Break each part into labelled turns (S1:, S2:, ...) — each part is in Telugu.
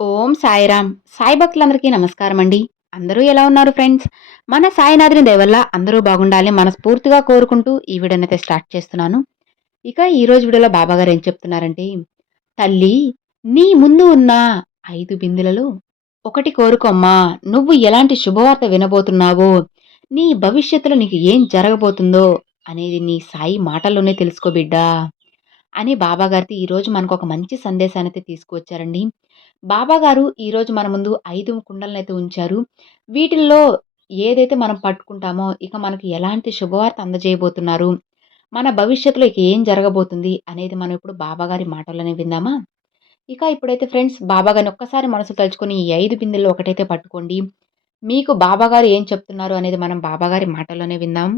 S1: ఓం సాయిరామ్. సాయి భక్తులందరికీ నమస్కారం అండి అందరూ ఎలా ఉన్నారు ఫ్రెండ్స్? మన సాయినాథుని దయవల్ల అందరూ బాగుండాలని మనస్ఫూర్తిగా కోరుకుంటూ ఈ వీడియోనైతే స్టార్ట్ చేస్తున్నాను. ఇక ఈరోజు వీడియోలో బాబాగారు ఏం చెప్తున్నారంటే తల్లి నీ ముందు ఉన్న ఐదు బిందులలో ఒకటి కోరుకోమ్మా నువ్వు ఎలాంటి శుభవార్త వినబోతున్నావో నీ భవిష్యత్తులో నీకు ఏం జరగబోతుందో అనేది నీ సాయి మాటల్లోనే తెలుసుకో బిడ్డా. అని బాబాగారితో ఈరోజు మనకు ఒక మంచి సందేశాన్ని అయితే తీసుకువచ్చారండి. బాబాగారు ఈరోజు మన ముందు ఐదు కుండలను అయితే ఉంచారు. వీటిల్లో ఏదైతే మనం పట్టుకుంటామో ఇక మనకు ఎలాంటి శుభవార్త అందజేయబోతున్నారు? మన భవిష్యత్తులో ఇక ఏం జరగబోతుంది అనేది మనం ఇప్పుడు బాబాగారి మాటల్లోనే విందామా? ఇక ఇప్పుడైతే ఫ్రెండ్స్ బాబాగారిని ఒక్కసారి మనసు తలుచుకొని ఈ ఐదు బిందెల్లో ఒకటైతే పట్టుకోండి. మీకు బాబాగారు ఏం చెప్తున్నారు అనేది మనం బాబాగారి మాటల్లోనే విందాం.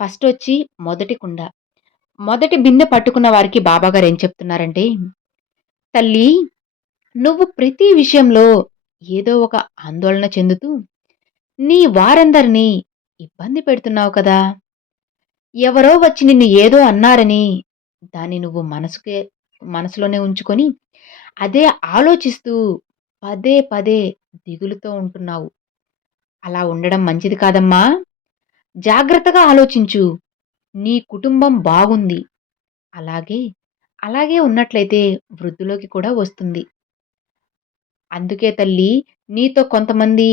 S1: ఫస్ట్ వచ్చి మొదటి కుండ. మొదటి బిందె పట్టుకున్న వారికి బాబాగారు ఏం చెప్తున్నారంటే తల్లి నువ్వు ప్రతి విషయంలో ఏదో ఒక ఆందోళన చెందుతూ నీ వారందరినీ ఇబ్బంది పెడుతున్నావు కదా. ఎవరో వచ్చి నిన్ను ఏదో అన్నారని దాన్ని నువ్వు మనసుకే మనసులోనే ఉంచుకొని అదే ఆలోచిస్తూ పదే పదే దిగులుతో ఉంటున్నావు. అలా ఉండడం మంచిది కాదమ్మా. జాగ్రత్తగా ఆలోచించు. నీ కుటుంబం బాగుంది. అలాగే అలాగే ఉన్నట్లయితే వృద్ధిలోకి కూడా వస్తుంది. అందుకే తల్లి నీతో కొంతమంది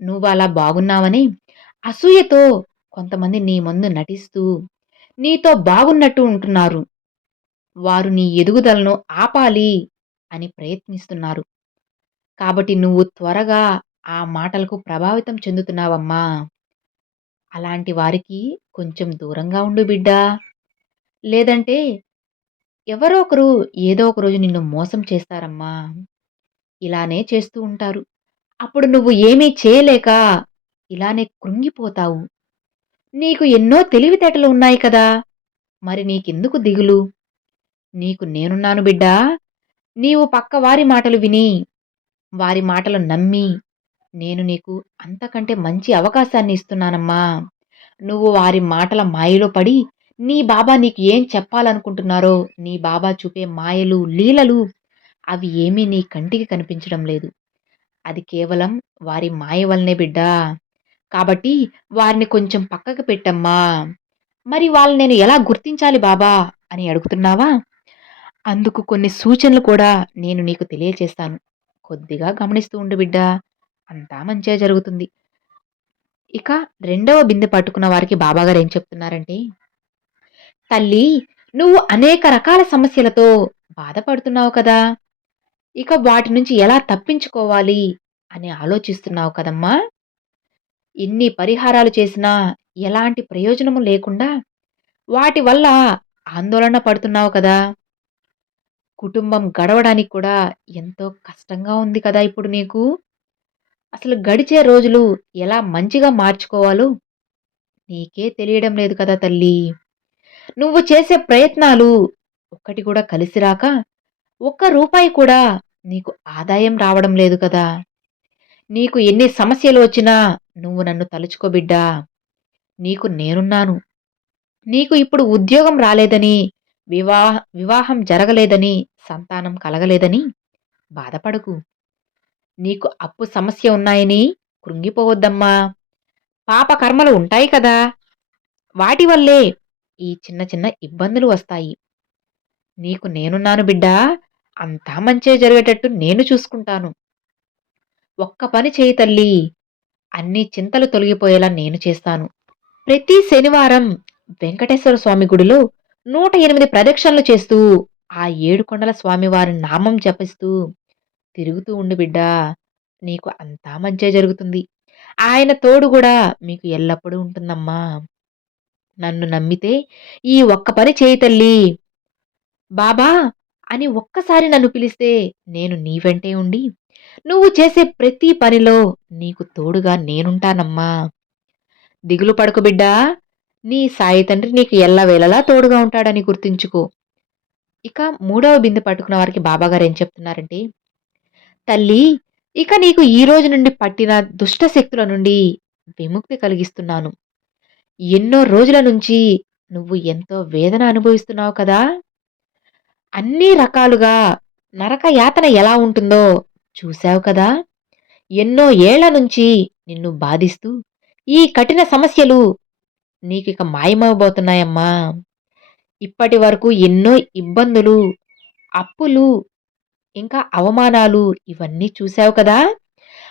S1: నువ్వు అలా బాగున్నావని అసూయతో కొంతమంది నీ ముందు నటిస్తూ నీతో బాగున్నట్టు ఉంటున్నారు. వారు నీ ఎదుగుదలను ఆపాలి అని ప్రయత్నిస్తున్నారు. కాబట్టి నువ్వు త్వరగా ఆ మాటలకు ప్రభావితం చెందుతున్నావమ్మా. అలాంటి వారికి కొంచెం దూరంగా ఉండు బిడ్డా. లేదంటే ఎవరో ఒకరు ఏదో ఒక రోజు నిన్ను మోసం చేస్తారమ్మా. ఇలానే చేస్తూ ఉంటారు. అప్పుడు నువ్వు ఏమీ చేయలేక ఇలానే కృంగిపోతావు. నీకు ఎన్నో తెలివితేటలు ఉన్నాయి కదా! మరి నీకెందుకు దిగులు? నీకు నేనున్నాను బిడ్డా! నీవు పక్క వారి మాటలు విని వారి మాటలు నమ్మి నేను నీకు అంతకంటే మంచి అవకాశాన్ని ఇస్తున్నానమ్మా! నువ్వు వారి మాటల మాయలో పడి నీ బాబా నీకు ఏం చెప్పాలనుకుంటున్నారో నీ బాబా చూపే మాయలు లీలలు అవి ఏమీ నీ కంటికి కనిపించడం లేదు. అది కేవలం వారి మాయ వల్లనే బిడ్డా. కాబట్టి వారిని కొంచెం పక్కకు పెట్టమ్మా. మరి వాళ్ళు నేను ఎలా గుర్తించాలి బాబా? అని అడుగుతున్నావా? అందుకు కొన్ని సూచనలు కూడా నేను నీకు తెలియచేస్తాను. కొద్దిగా గమనిస్తూ ఉండు బిడ్డా. అంతా మంచిగా జరుగుతుంది. ఇక రెండవ బిందె పట్టుకున్న వారికి బాబాగారు ఏం చెప్తున్నారంటే తల్లి నువ్వు అనేక రకాల సమస్యలతో బాధపడుతున్నావు కదా. ఇక వాటి నుంచి ఎలా తప్పించుకోవాలి అని ఆలోచిస్తున్నావు కదమ్మా? ఎన్ని పరిహారాలు చేసినా ఎలాంటి ప్రయోజనము లేకుండా వాటి వల్ల ఆందోళన పడుతున్నావు కదా? కుటుంబం గడవడానికి కూడా ఎంతో కష్టంగా ఉంది కదా ఇప్పుడు నీకు? అసలు గడిచే రోజులు ఎలా మంచిగా మార్చుకోవాలో నీకే తెలియడం లేదు కదా తల్లి. నువ్వు చేసే ప్రయత్నాలు ఒక్కటి కూడా కలిసి రాక ఒక్క రూపాయి కూడా నీకు ఆదాయం రావడం లేదు కదా. నీకు ఎన్ని సమస్యలు వచ్చినా నువ్వు నన్ను తలుచుకో బిడ్డా. నీకు నేనున్నాను. నీకు ఇప్పుడు ఉద్యోగం రాలేదని వివాహ వివాహం జరగలేదని సంతానం కలగలేదని బాధపడకు. నీకు అప్పు సమస్య ఉన్నాయని కృంగిపోవద్దమ్మా. పాప కర్మలు ఉంటాయి కదా. వాటి వల్లే ఈ చిన్న చిన్న ఇబ్బందులు వస్తాయి. నీకు నేనున్నాను బిడ్డా. అంతా మంచే జరిగేటట్టు నేను చూసుకుంటాను. ఒక్క పని చేయి తల్లి. అన్ని చింతలు తొలగిపోయేలా నేను చేస్తాను. ప్రతి శనివారం వెంకటేశ్వర స్వామి గుడిలో నూట ఎనిమిది ప్రదక్షిణలు చేస్తూ ఆ ఏడుకొండల స్వామివారి నామం జపిస్తూ తిరుగుతూ ఉండు బిడ్డా. నీకు అంతా మంచే జరుగుతుంది. ఆయన తోడు కూడా మీకు ఎల్లప్పుడూ ఉంటుందమ్మా. నన్ను నమ్మితే ఈ ఒక్క పని చేయి తల్లి. బాబా అని ఒక్కసారి నన్ను పిలిస్తే నేను నీ వెంటే ఉండి నువ్వు చేసే ప్రతి పనిలో నీకు తోడుగా నేనుంటానమ్మా. దిగులు పడకు బిడ్డా. నీ సాయి తండ్రి నీకు ఎల్లవేళలా తోడుగా ఉంటాడని గుర్తుంచుకో. ఇక మూడవ బిందె పట్టుకున్న వారికి బాబాగారు ఏం చెప్తున్నారంటే తల్లి ఇక నీకు ఈ రోజు నుండి పట్టిన దుష్ట శక్తుల నుండి విముక్తి కలిగిస్తున్నాను. ఎన్నో రోజుల నుంచి నువ్వు ఎంతో వేదన అనుభవిస్తున్నావు కదా. అన్ని రకాలుగా నరక యాతన ఎలా ఉంటుందో
S2: చూశావు కదా. ఎన్నో ఏళ్ళ నుంచి నిన్ను బాధిస్తూ ఈ కఠిన సమస్యలు నీకిక మాయమైపోతున్నాయమ్మా ఇప్పటి వరకు ఎన్నో ఇబ్బందులు అప్పులు ఇంకా అవమానాలు ఇవన్నీ చూశావు కదా.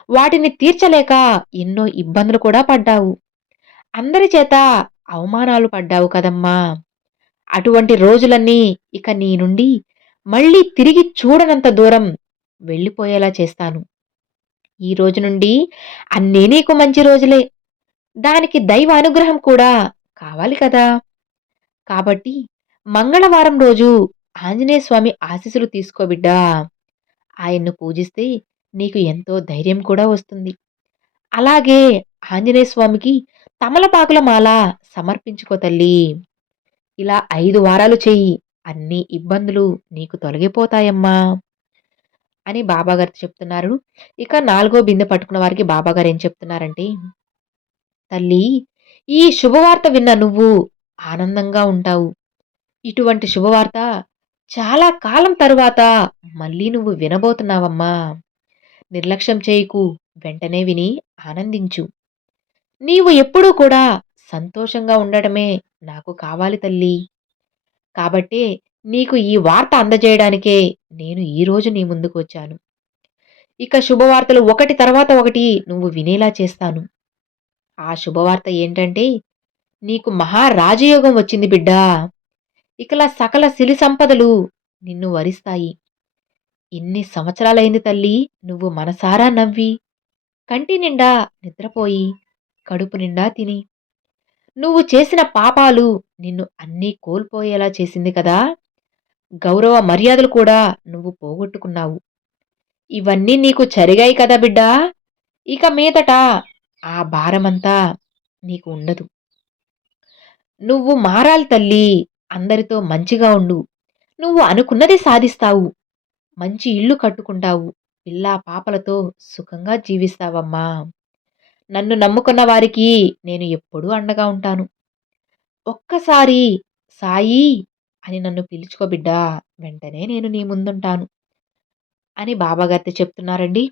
S2: వాటిని తీర్చలేక ఎన్నో ఇబ్బందులు కూడా పడ్డావు. అందరి చేత అవమానాలు పడ్డావు కదమ్మా. అటువంటి రోజులన్నీ ఇక నీ నుండి మళ్ళీ తిరిగి చూడనంత దూరం వెళ్ళిపోయేలా చేస్తాను. ఈ రోజు నుండి అన్నీ నీకు మంచి రోజులే. దానికి దైవ అనుగ్రహం కూడా కావాలి కదా. కాబట్టి మంగళవారం రోజు ఆంజనేయ స్వామి ఆశీస్సులు తీసుకోబిడ్డా ఆయన్ను పూజిస్తే నీకు ఎంతో ధైర్యం కూడా వస్తుంది. అలాగే ఆంజనేయ స్వామికి తమలపాకుల మాల సమర్పించుకో తల్లి. ఇలా ఐదు వారాలు చెయ్యి. అన్ని ఇబ్బందులు నీకు తొలగిపోతాయమ్మా. అని బాబాగారు చెప్తున్నారు. ఇక నాలుగో బిందె పట్టుకున్న వారికి బాబాగారు ఏం చెప్తున్నారంటే తల్లి ఈ శుభవార్త విన్న నువ్వు ఆనందంగా ఉంటావు. ఇటువంటి శుభవార్త చాలా కాలం తరువాత మళ్ళీ నువ్వు వినబోతున్నావమ్మా. నిర్లక్ష్యం చేయకు. వెంటనే విని ఆనందించు. నీవు ఎప్పుడూ కూడా సంతోషంగా ఉండటమే నాకు కావాలి తల్లి. కాబట్టే నీకు ఈ వార్త అందజేయడానికే నేను ఈరోజు నీ ముందుకు వచ్చాను ఇక శుభవార్తలు ఒకటి తర్వాత ఒకటి నువ్వు వినేలా చేస్తాను. ఆ శుభవార్త ఏంటంటే నీకు మహారాజయోగం వచ్చింది బిడ్డా. ఇకలా సకల సిలి సంపదలు నిన్ను వరిస్తాయి. ఇన్ని సంవత్సరాలైంది తల్లి నువ్వు మనసారా నవ్వి. కంటి నిండా నిద్రపోయి కడుపు నిండా తిని. నువ్వు చేసిన పాపాలు నిన్ను అన్నీ కోల్పోయేలా చేసింది కదా. గౌరవ మర్యాదలు కూడా నువ్వు పోగొట్టుకున్నావు. ఇవన్నీ నీకు చరిగాయి కదా బిడ్డా. ఇక మీదట ఆ భారమంతా నీకు ఉండదు. నువ్వు మారాలి తల్లి అందరితో మంచిగా ఉండు. నువ్వు అనుకున్నది సాధిస్తావు. మంచి ఇల్లు కట్టుకుంటావు. పిల్లా పాపలతో సుఖంగా జీవిస్తావమ్మా. నన్ను నమ్ముకున్న వారికి నేను ఎప్పుడూ అండగా ఉంటాను. ఒక్కసారి సాయి అని నన్ను పిలుచుకో బిడ్డా వెంటనే నేను నీ ముందుంటాను అని బాబాగారితో చెప్తున్నారండి.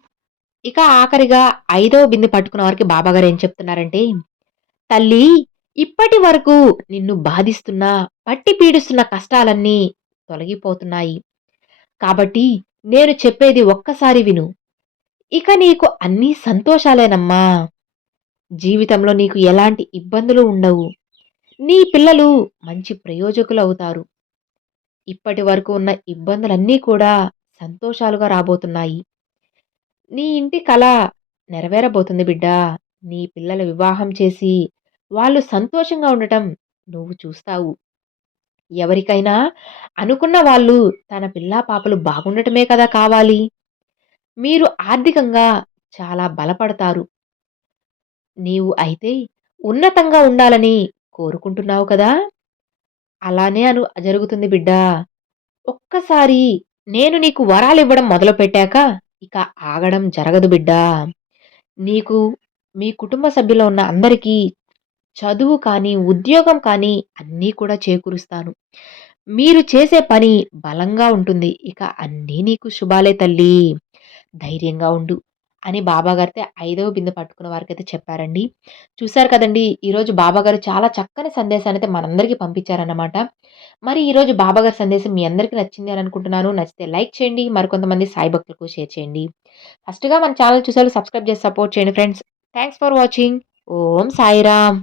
S2: ఇక ఆఖరిగా ఐదవ బింది పట్టుకున్న వారికి బాబాగారు ఏం చెప్తున్నారంటే తల్లి ఇప్పటి వరకు నిన్ను బాధిస్తున్న పట్టి పీడిస్తున్న కష్టాలన్నీ తొలగిపోతున్నాయి. కాబట్టి నేను చెప్పేది ఒక్కసారి విను. ఇక నీకు అన్నీ సంతోషాలేనమ్మా. జీవితంలో నీకు ఎలాంటి ఇబ్బందులు ఉండవు. నీ పిల్లలు మంచి ప్రయోజకులు అవుతారు. ఇప్పటి వరకు ఉన్న ఇబ్బందులన్నీ కూడా సంతోషాలుగా రాబోతున్నాయి. నీ ఇంటి కళ నెరవేరబోతుంది బిడ్డా. నీ పిల్లల వివాహం చేసి వాళ్ళు సంతోషంగా ఉండటం నువ్వు చూస్తావు. ఎవరికైనా అనుకున్న వాళ్ళు తన పిల్లా పాపలు బాగుండటమే కదా కావాలి. మీరు ఆర్థికంగా చాలా బలపడతారు. నీవు అయితే ఉన్నతంగా ఉండాలని కోరుకుంటున్నావు కదా? అలానే అను జరుగుతుంది బిడ్డా. ఒక్కసారి నేను నీకు వరాలివ్వడం మొదలుపెట్టాక ఇక ఆగడం జరగదు బిడ్డా. నీకు మీ కుటుంబ సభ్యులు ఉన్న అందరికీ చదువు కానీ ఉద్యోగం కానీ అన్నీ కూడా చేకూరుస్తాను. మీరు చేసే పని బలంగా ఉంటుంది. ఇక అన్నీ నీకు శుభాలే తల్లి. ధైర్యంగా ఉండు. అని బాబాగారితే ఐదవ బిందె పట్టుకున్న వారికైతే చెప్పారండి. చూశారు కదండి ఈరోజు బాబాగారు చాలా చక్కని సందేశాన్ని అయితే మనందరికీ పంపించారన్నమాట. మరి ఈరోజు బాబాగారి సందేశం మీ అందరికీ నచ్చింది అని అనుకుంటున్నాను. నచ్చితే లైక్ చేయండి మరికొంతమంది సాయి భక్తులకు షేర్ చేయండి. ఫస్ట్గా మన ఛానల్ చూసారు సబ్స్క్రైబ్ చేసి సపోర్ట్ చేయండి friends. Thanks for watching. Om Sairam.